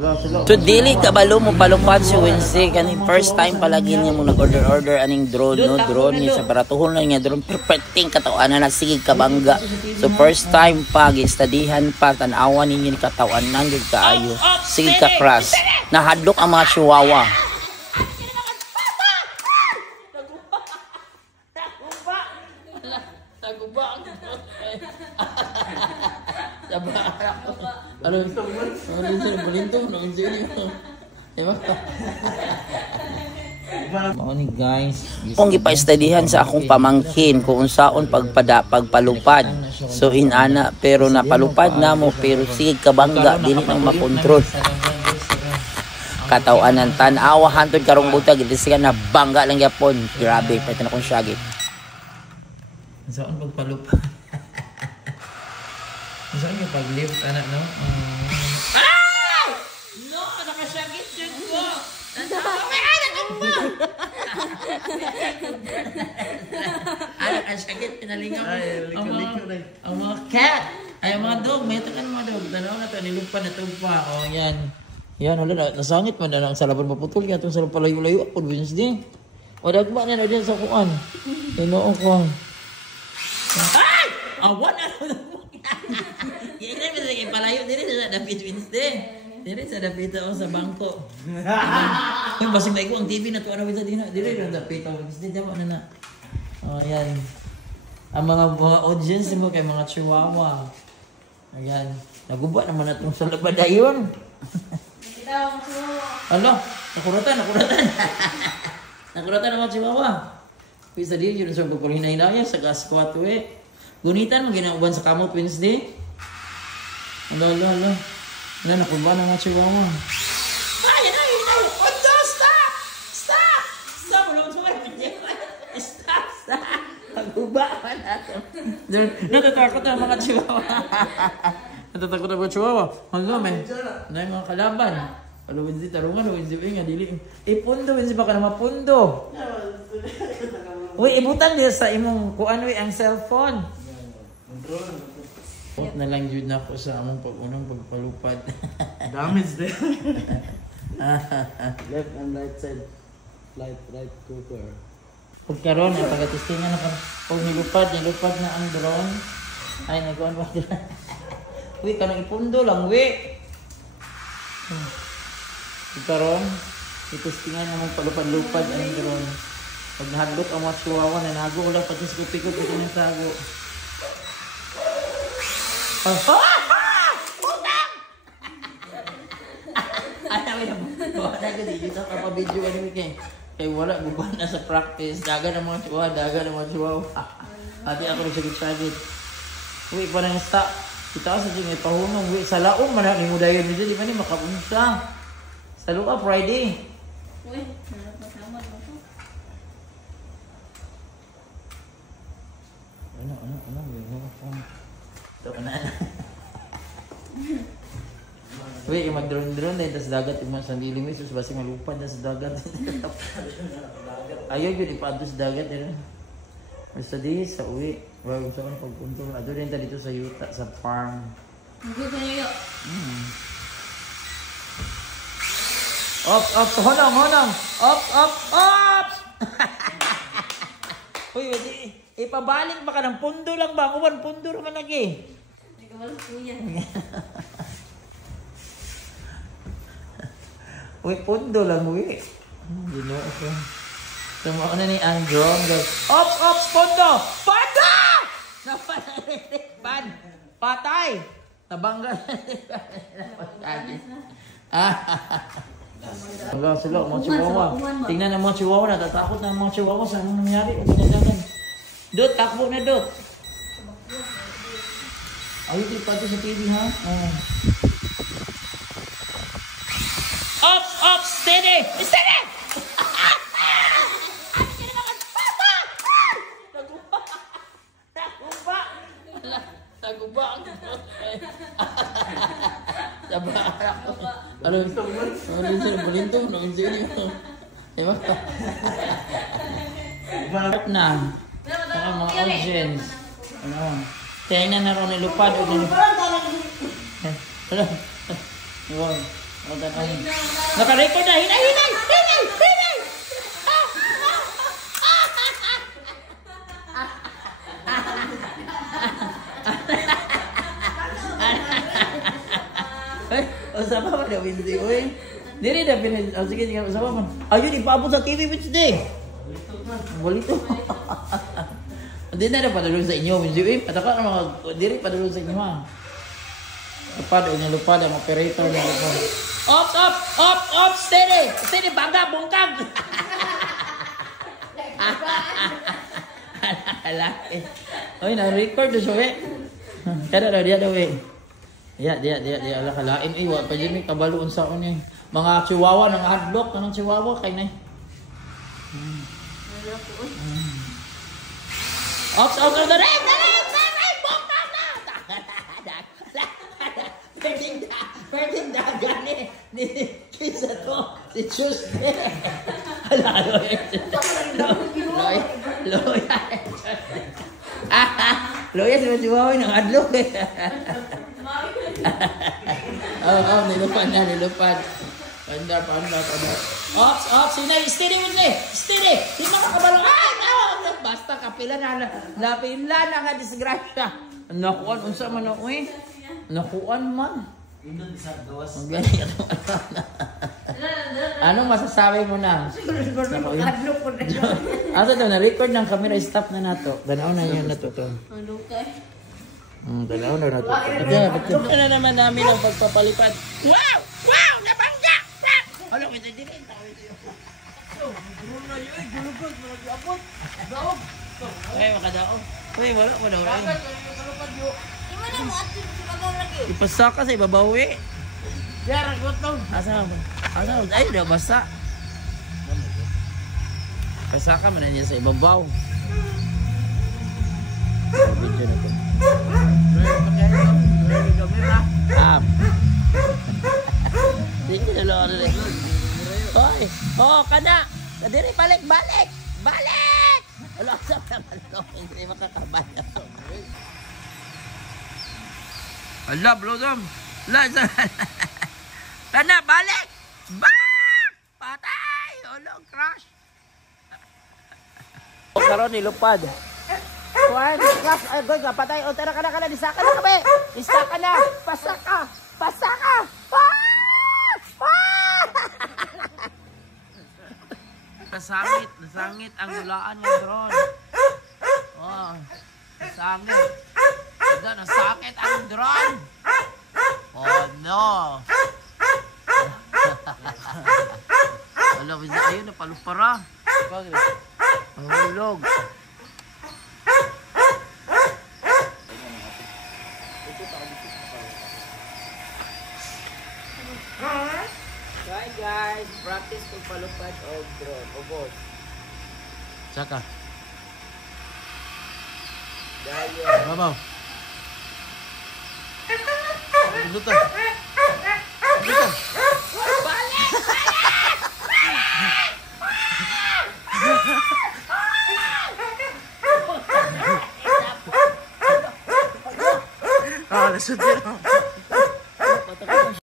To dili kabalo mo palupad si Wednesday kani first time palagi niya mo nag-order aning drone no drone niya sa baratuhon lang niya drone perfecting katawan na sige kabangga so first time pa gistadihan pa tan-awan ninyo ni katawan nang gyud kaayo sige ka crash nahadlok ang mga chihuahua Ano gusto mo? Ano gusto mo? Balintong? Ano gusto mo? Diba? Mga ni guys. Kung ipa-studyhan sa akong pamangkin kung unsaon pagpalupad. So inana pero napalupad na mo pero sige kabangga dili nang makontrol. Katawanan tan-awa hantod karong butag iti siya na bangga lang yapon. Grabe, pwede na kong syagit. Unsaon pagpalupad? Saan yung pag-lift, anak, no? Ah! No! Nakasagit yun ko! Anak, asagit, pinalingaw mo. Ang mga cat! Ay, ang mga dog. May ito ka ng mga dog. Tanaw na ito, nilumpan na ito pa. O, yan. Yan, wala. Nasangit man na lang sa laban maputol. Yan, itong sa palayo-layo. Ako, Wednesday. O, dagba na na din sa kuan. Inoon ko. Ay! Awan na! Yan na bisa kay palayo diri sa David Wednesday. Diri sa David o sa bangko. Kung basig na ang TV na to ano bisa dina. Diri sa David Wednesday damo na. Oh yan. Ang mga audience mo kay mga chihuahua. Ayan. Naguba naman na itong sa labadayon. Ano? Nakuratan. Nakuratan ang mga chihuahua. Pisa din yun sa pagkulinay-inaya sa gas 4 eh. Gunitan mo ginauban sa kamot Wednesday. Ala. Wala nakuba ng mga chihuahua. Ay! Ondo! Stop! Stop! Stop! Naguba ka na ito. Natatakot ang mga chihuahua. Natatakot ang mga chihuahua. Ano may? Na yung mga kalaban. Ano Wednesday? Tarungan Wednesday nga dili. Pundo Wednesday baka na mapundo. Uy, ibutan din sa imong kung ano ang cellphone. Huwag na lang yun ako sa among pag-unang pagpalupad. Damage din. Left and right side. Right cooker. Pagkaroon, ang pag-testingan na kung nilupad na ang drone. Ay, nagkuhan ba dyan? Uy, kanang ipundo lang, uy. Pagkaroon, itestingan na mong palupad-lupad ang drone. Pag nahadlok ang mga chihuahua, nanago ulang pati sa kupikot ito ng tago. Putang! Ay, wala ko dito ka pa-video ano kay wala, guban na sa practice. Daga ng mga chihuahua. Ati ako nagsagit-sagit. Uy, parang stop. Kita sa dyan, may pahunong. Uy, sa laong manang mo dayon nito, di ba ni makapunta? Sa Luka, Friday. Uy, nalapasamad mo to. Ito ka na. Uy, mag-drone dahil tas dagat yung mga sandili mo. Isus, basi malupad na sa dagat. Ayaw yun, ipaado sa dagat. Basta di, sa uwi. Huwag sa mga pagpunto. Ado rin dito sa yuta, sa farm. Mag-good na yun. Up! Honong! Up! Uy, ipabalik ba ka ng pundo lang ba? Uwan, pundo naman lagi. Hindi ka malas kuya. Uy, pundo lang, uy. Ginoo ko. Tama na ni ang drone. Up! Pundo! Patay! Nabangga. Hanggang sila, mga chihuahua. Tingnan ang mga chihuahua, natatakot na ang mga chihuahua sa anong nangyari. Dot, takbo na Dot. Ayaw din pa sa TV ha? Up! Steady! Naguba! Ano gusto mo? Ano gusto mo? Balintong? Ano gusto mo? Diba? Harap na. Saka mga audience. Ano? Tingnan na rin nilupad. Ano? O, tanaw. Naka-record na. Hinay, hinay! Hinay! Hinay! Usapa pa daw hindi, uy. Diri na pinag... Oh, sige, sige, usapa pa. Ayun, ipaabot sa TV Wednesday. Balito. Hindi na na padulong sa inyo. Uy, pataka na mga... Diri padulong sa inyo, ha. Lupad, yung lupad, ang operator ng lupad. Ops, ops, ops, ops, steady! Steady, bangga, bungkag! Alaki. Uy, na-record na siya, eh. Kada daw, dia daw, eh. Dia ala kalain eh wa pa jud mi kabaloon sa unya. Mga chihuahua ng adlock kanang chihuahua kay nay. Ops dali. Bongka na. Pwedeng dagan eh. Kisa to si Tuesday. Ala Loya si chihuahua ng adlock eh. Oh, nilupad. Pandar. Ops, sinay, steady with me. Steady. Di makakabalo. Ay, no. Basta kapila na nga disgrasya. Nakuan, unsa man ako eh. Nakuan man. Anong masasabi mo na? Asa daw, na-record ng camera staff na nato. Ganaw na yun natuto. Ano ka? Dalaw na nato. Ito na naman namin ang pagpapalipad. Wow! Wow! Nabangga! Hala, kita din. Ay, makadaog. Uy, wala mo daw rin. Imana mo at sibabaw lagi. Ipasaka sa ibabaw eh. Diyan, gutong. Asa mo? Ay, daw basa. Pasaka man na niya sa ibabaw. Video na to. Sige na lang. Hoy! Oh, kada! Kadiri, balik! Wala sa naman lang. Hindi makakabala. Hala, blossom! Kada, balik! Patay! Olo, crash! Karon nilupad. Kuan, crash! Ay, goy, patay! O, tara ka na! Disaka na kami! Disaka na! Pasaka! Nasangit ang dulaan ng drone. Oh, nasakit ang drone. Oh no. Wala, ayun na palupara. Ang hulog. Hi guys, practice pagpalupad og drone, ubos. Saka. Dahil babaw. Luto. Balik! Lesson 0.